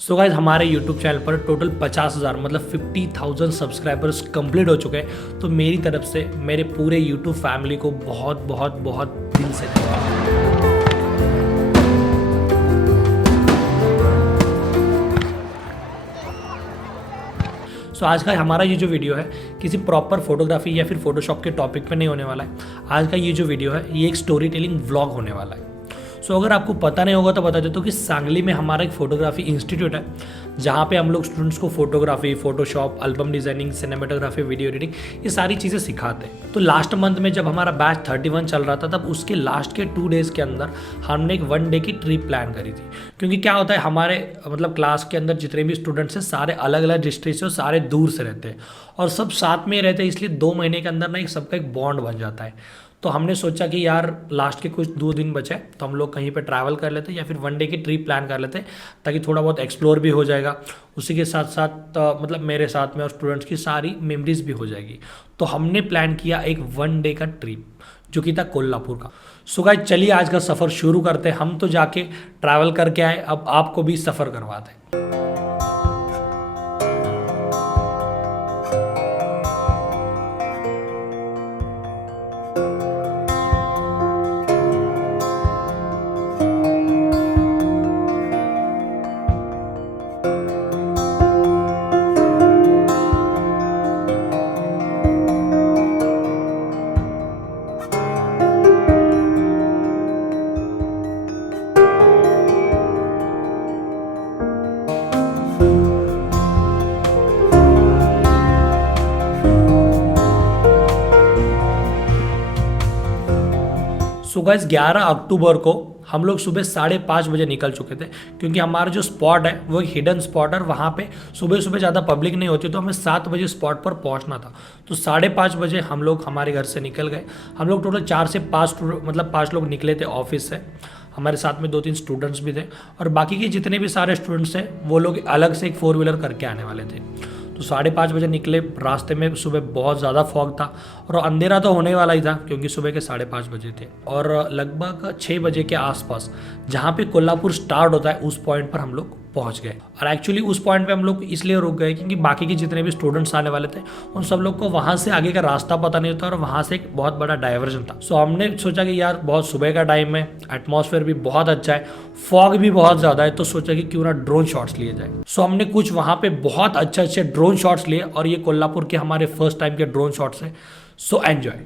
So guys हमारे YouTube channel पर total 50,000 मतलब 50,000 सब्सक्राइबर्स कंप्लीट हो चुके हैं। तो मेरी तरफ से मेरे पूरे यूट्यूब फैमिली को बहुत बहुत बहुत दिल से धन्यवाद। सो आज का हमारा ये जो वीडियो है किसी प्रॉपर फोटोग्राफी या फिर फोटोशॉप के टॉपिक पे नहीं होने वाला है। आज का ये जो वीडियो है ये एक स्टोरी टेलिंग व्लॉग होने वाला है। सो अगर आपको पता नहीं होगा तो बता देता हूँ कि सांगली में हमारा एक फोटोग्राफी इंस्टीट्यूट है जहाँ पे हम लोग स्टूडेंट्स को photography, Photoshop, album designing, cinematography, video editing ये सारी चीज़ें सिखाते हैं। तो लास्ट मंथ में जब हमारा बैच 31 चल रहा था तब उसके लास्ट के 2 डेज़ के अंदर हमने एक 1 डे की ट्रिप प्लान करी थी। क्योंकि क्या होता है हमारे मतलब क्लास के अंदर जितने भी स्टूडेंट्स हैं सारे अलग अलग डिस्ट्रिक्ट से और सारे दूर से रहते हैं और सब साथ में रहते हैं, इसलिए 2 महीने के अंदर ना एक सबका एक बॉन्ड बन जाता है। तो हमने सोचा कि यार लास्ट के कुछ 2 दिन बचे तो हम लोग कहीं पे ट्रैवल कर लेते या फिर 1 डे की ट्रिप प्लान कर लेते ताकि थोड़ा बहुत एक्सप्लोर भी हो जाएगा। उसी के साथ साथ मतलब मेरे साथ में और स्टूडेंट्स की सारी मेमोरीज भी हो जाएगी। तो हमने प्लान किया एक 1 डे का ट्रिप जो कि था कोल्हापुर का। सो गाइस चलिए आज का सफ़र शुरू करते हैं। हम तो जाके ट्रैवल करके आए, अब आपको भी सफ़र करवाते हैं। सो गाइस 11 अक्टूबर को हम लोग सुबह 5:30 बजे निकल चुके थे क्योंकि हमारा जो स्पॉट है वो एक हिडन स्पॉट है और वहाँ पे सुबह सुबह ज़्यादा पब्लिक नहीं होती, तो हमें 7 बजे स्पॉट पर पहुँचना था। तो 5:30 बजे हम लोग हमारे घर से निकल गए। हम लोग टोटल 4 से 5 मतलब 5 लोग निकले थे ऑफिस से। हमारे साथ में 2-3 स्टूडेंट्स भी थे और बाकी के जितने भी सारे स्टूडेंट्स थे वो लोग अलग से एक 4 व्हीलर करके आने वाले थे। तो 5:30 बजे निकले। रास्ते में सुबह बहुत ज़्यादा फॉग था और अंधेरा तो होने वाला ही था क्योंकि सुबह के 5:30 बजे थे। और लगभग 6 बजे के आसपास जहाँ पे कोल्हापुर स्टार्ट होता है उस पॉइंट पर हम लोग पहुँच गए। और एक्चुअली उस पॉइंट पे हम लोग इसलिए रुक गए क्योंकि बाकी के जितने भी स्टूडेंट्स आने वाले थे उन सब लोग को वहाँ से आगे का रास्ता पता नहीं था और वहाँ से एक बहुत बड़ा डाइवर्जन था। सो हमने सोचा कि यार बहुत सुबह का टाइम है, एटमॉस्फेयर भी बहुत अच्छा है, फॉग भी बहुत ज़्यादा है, तो सोचा कि क्यों ना ड्रोन शॉट्स लिए जाए। सो हमने कुछ वहाँ पे बहुत अच्छे अच्छे ड्रोन शॉट्स लिए और ये कोल्हापुर के हमारे फर्स्ट टाइम के ड्रोन शॉट्स हैं। So enjoy.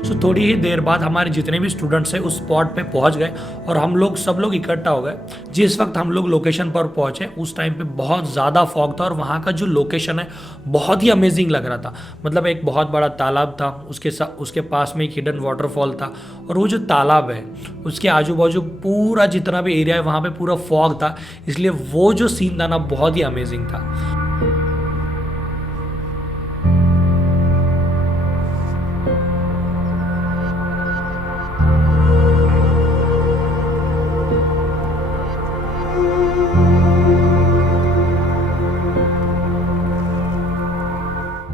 सो थोड़ी ही देर बाद हमारे जितने भी स्टूडेंट्स हैं उस स्पॉट पे पहुंच गए और हम लोग सब लोग इकट्ठा हो गए। जिस वक्त हम लोग लोकेशन पर पहुंचे उस टाइम पे बहुत ज़्यादा फॉग था और वहाँ का जो लोकेशन है बहुत ही अमेजिंग लग रहा था। मतलब एक बहुत बड़ा तालाब था, उसके पास में एक हिडन वाटरफॉल था और वो जो तालाब है उसके आजू बाजू पूरा जितना भी एरिया है वहाँ पर पूरा फॉग था, इसलिए वो जो सीन था ना बहुत ही अमेजिंग था।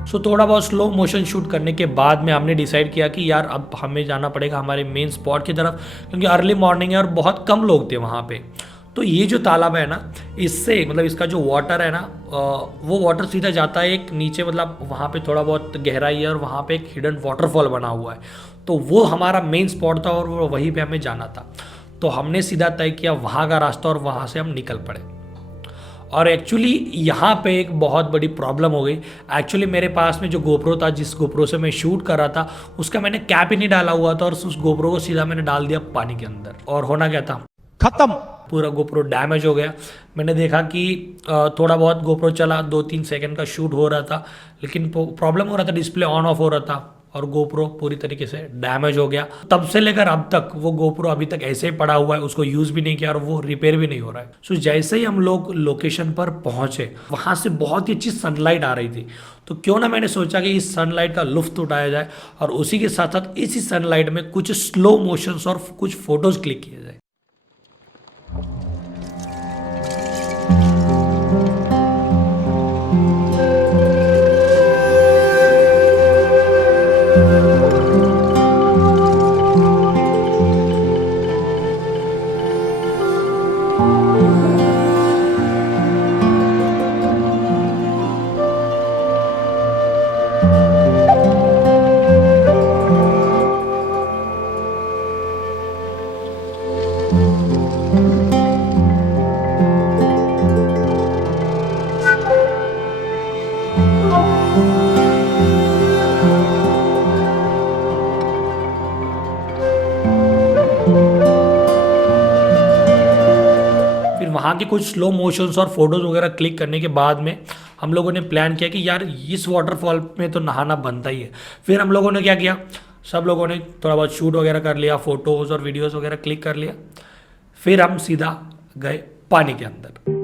सो थोड़ा बहुत स्लो मोशन शूट करने के बाद में हमने डिसाइड किया कि यार अब हमें जाना पड़ेगा हमारे मेन स्पॉट की तरफ क्योंकि अर्ली मॉर्निंग है और बहुत कम लोग थे वहाँ पे। तो ये जो तालाब है ना इससे मतलब इसका जो वाटर है ना वो वाटर सीधा जाता है एक नीचे, मतलब वहाँ पे थोड़ा बहुत गहराई है और वहाँ पे एक हिडन वाटरफॉल बना हुआ है। तो वो हमारा मेन स्पॉट था और वहीं पे हमें जाना था। तो हमने सीधा तय किया वहाँ का रास्ता और वहाँ से हम निकल पड़े। और एक्चुअली यहाँ पे एक बहुत बड़ी प्रॉब्लम हो गई। एक्चुअली मेरे पास में जो गोप्रो था, जिस गोप्रो से मैं शूट कर रहा था, उसका मैंने कैप ही नहीं डाला हुआ था और उस गोप्रो को सीधा मैंने डाल दिया पानी के अंदर। और होना क्या था, खत्म, पूरा गोप्रो डैमेज हो गया। मैंने देखा कि थोड़ा बहुत गोप्रो चला, 2-3 सेकंड का शूट हो रहा था, लेकिन प्रॉब्लम हो रहा था, डिस्प्ले ऑन ऑफ हो रहा था और गोप्रो पूरी तरीके से डैमेज हो गया। तब से लेकर अब तक वो गोप्रो अभी तक ऐसे ही पड़ा हुआ है, उसको यूज़ भी नहीं किया और वो रिपेयर भी नहीं हो रहा है। सो जैसे ही हम लोग लोकेशन पर पहुंचे, वहाँ से बहुत ही अच्छी सनलाइट आ रही थी, तो क्यों ना मैंने सोचा कि इस सनलाइट का लुत्फ उठाया जाए और उसी के साथ साथ इसी सनलाइट में कुछ स्लो मोशंस और कुछ फोटोज क्लिक किए जाए। वहाँ के कुछ स्लो मोशंस और फोटोज़ वगैरह क्लिक करने के बाद में हम लोगों ने प्लान किया कि यार इस वाटरफॉल में तो नहाना बनता ही है। फिर हम लोगों ने क्या किया, सब लोगों ने थोड़ा बहुत शूट वगैरह कर लिया, फ़ोटोज़ और वीडियोज़ वगैरह क्लिक कर लिया। फिर हम सीधा गए पानी के अंदर।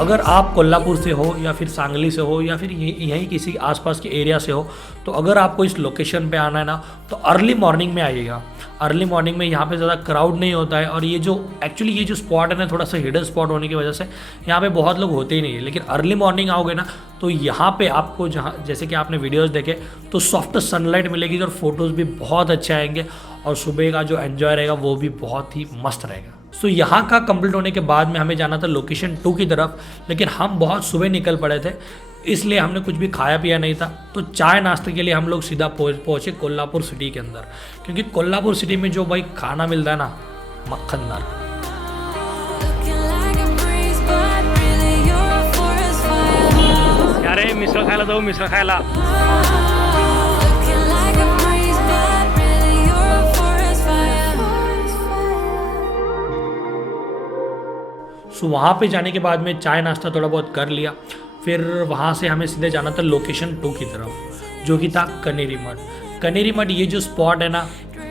अगर आप कोल्हापुर से हो या फिर सांगली से हो या फिर यहीं किसी आसपास के एरिया से हो, तो अगर आपको इस लोकेशन पे आना है ना, तो अर्ली मॉर्निंग में आइएगा। अर्ली मॉर्निंग में यहाँ पे ज़्यादा क्राउड नहीं होता है और ये जो स्पॉट है ना, थोड़ा सा हिडन स्पॉट होने की वजह से यहाँ पे बहुत लोग होते ही नहीं है। लेकिन अर्ली मॉर्निंग आओगे ना, तो यहाँ पे आपको जैसे कि आपने वीडियोज़ देखे, तो सॉफ्ट सनलाइट मिलेगी और फोटोज़ भी बहुत अच्छे आएंगे और सुबह का जो एन्जॉय रहेगा वो भी बहुत ही मस्त रहेगा। सो यहाँ का कंप्लीट होने के बाद में हमें जाना था लोकेशन 2 की तरफ, लेकिन हम बहुत सुबह निकल पड़े थे, इसलिए हमने कुछ भी खाया पिया नहीं था। तो चाय नाश्ते के लिए हम लोग सीधा पहुँचे कोल्हापुर सिटी के अंदर, क्योंकि कोल्हापुर सिटी में जो भाई खाना मिलता है ना, मक्खनदार। अरे मिसळ खायला जाऊ, मिसळ खायला। सो वहाँ पे जाने के बाद में चाय नाश्ता थोड़ा बहुत कर लिया। फिर वहाँ से हमें सीधे जाना था लोकेशन 2 की तरफ, जो कि था कनेरी मठ। कनेरी मठ ये जो स्पॉट है ना,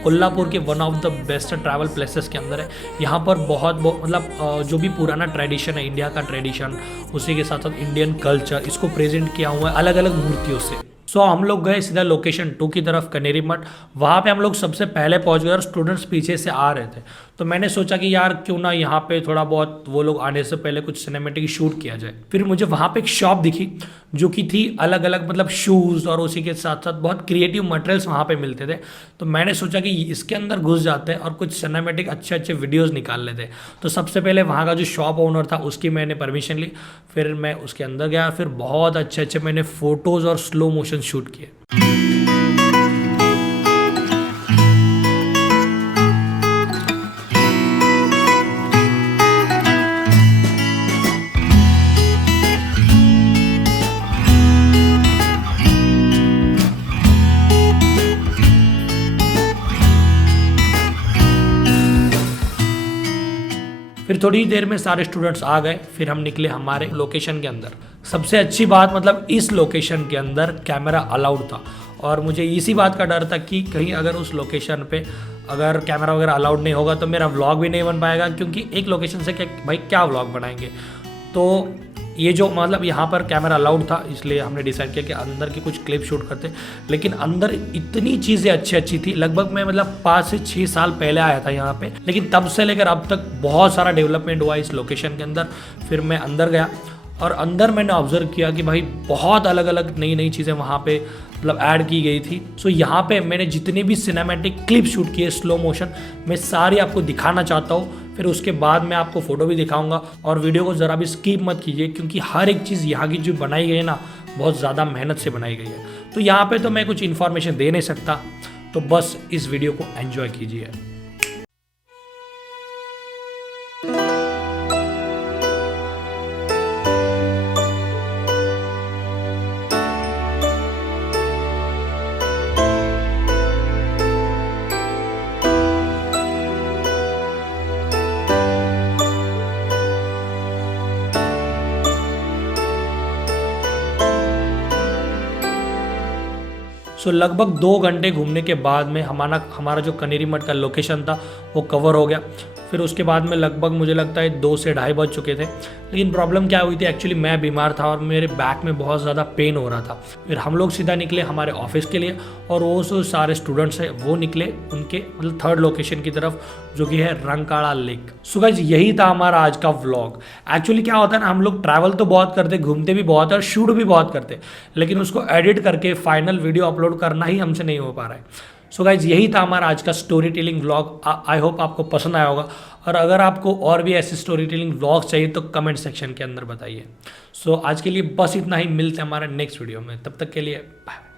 कोल्हापुर के one of the best travel places के अंदर है। यहाँ पर बहुत मतलब जो भी पुराना ट्रेडिशन है, इंडिया का ट्रेडिशन, उसी के साथ साथ इंडियन कल्चर, इसको प्रेजेंट किया हुआ है अलग अलग मूर्तियों से। सो हम लोग गए सीधा लोकेशन 2 की तरफ, कनेरी मठ। वहाँ पे हम लोग सबसे पहले पहुँच गए और स्टूडेंट्स पीछे से आ रहे थे, तो मैंने सोचा कि यार क्यों ना यहाँ पे थोड़ा बहुत वो लोग आने से पहले कुछ सिनेमेटिक शूट किया जाए। फिर मुझे वहाँ पे एक शॉप दिखी जो कि थी अलग अलग मतलब शूज़, और उसी के साथ साथ बहुत क्रिएटिव मटेरियल्स वहाँ पे मिलते थे। तो मैंने सोचा कि इसके अंदर घुस जाते हैं और कुछ सिनेमेटिक अच्छे अच्छे वीडियोज़ निकाल लेते। तो सबसे पहले वहाँ का जो शॉप ओनर था उसकी मैंने परमिशन ली, फिर मैं उसके अंदर गया। फिर बहुत अच्छे अच्छे मैंने फ़ोटोज़ और स्लो मोशन शूट किए। फिर थोड़ी देर में सारे स्टूडेंट्स आ गए। फिर हम निकले हमारे लोकेशन के अंदर। सबसे अच्छी बात मतलब इस लोकेशन के अंदर कैमरा अलाउड था और मुझे इसी बात का डर था कि कहीं अगर उस लोकेशन पे अगर कैमरा वगैरह अलाउड नहीं होगा तो मेरा व्लॉग भी नहीं बन पाएगा, क्योंकि एक लोकेशन से भाई क्या व्लॉग बनाएंगे। तो ये जो मतलब यहाँ पर कैमरा अलाउड था, इसलिए हमने डिसाइड किया कि अंदर की कुछ क्लिप शूट करते। लेकिन अंदर इतनी चीज़ें अच्छी थी, लगभग मैं मतलब 5 से 6 साल पहले आया था यहाँ पे, लेकिन तब से लेकर अब तक बहुत सारा डेवलपमेंट हुआ इस लोकेशन के अंदर। फिर मैं अंदर गया और अंदर मैंने ऑब्जर्व किया कि भाई बहुत अलग अलग नई चीज़ें वहाँ पे मतलब ऐड की गई थी। सो यहाँ पे मैंने जितने भी सिनेमैटिक क्लिप शूट किए स्लो मोशन, मैं सारी आपको दिखाना चाहता हूँ। फिर उसके बाद मैं आपको फ़ोटो भी दिखाऊंगा, और वीडियो को ज़रा भी स्किप मत कीजिए, क्योंकि हर एक चीज़ यहाँ की जो बनाई गई है ना, बहुत ज़्यादा मेहनत से बनाई गई है। तो यहाँ पे तो मैं कुछ इन्फॉर्मेशन दे नहीं सकता, तो बस इस वीडियो को एंजॉय कीजिए। सो लगभग 2 घंटे घूमने के बाद में हमारा जो कनेरी मठ का लोकेशन था वो कवर हो गया। फिर उसके बाद में लगभग मुझे लगता है 2 से ढाई बज चुके थे। लेकिन प्रॉब्लम क्या हुई थी, एक्चुअली मैं बीमार था और मेरे बैक में बहुत ज़्यादा पेन हो रहा था। फिर हम लोग सीधा निकले हमारे ऑफिस के लिए, और वो जो सारे स्टूडेंट्स हैं वो निकले उनके मतलब थर्ड लोकेशन की तरफ, जो कि है रंकाड़ा लेक। सो गाइस, यही था हमारा आज का व्लॉग। एक्चुअली क्या होता है ना, हम लोग ट्रैवल तो बहुत करते, घूमते भी बहुत है और शूट भी बहुत करते, लेकिन उसको एडिट करके फाइनल वीडियो अपलोड करना ही हमसे नहीं हो पा रहा है। सो गाइज, यही था हमारा आज का story telling vlog. I hope आपको पसंद आया होगा, और अगर आपको और भी ऐसे स्टोरी टेलिंग व्लॉग चाहिए तो कमेंट सेक्शन के अंदर बताइए। सो आज के लिए बस इतना ही, मिलते हैं हमारे नेक्स्ट वीडियो में, तब तक के लिए बाय।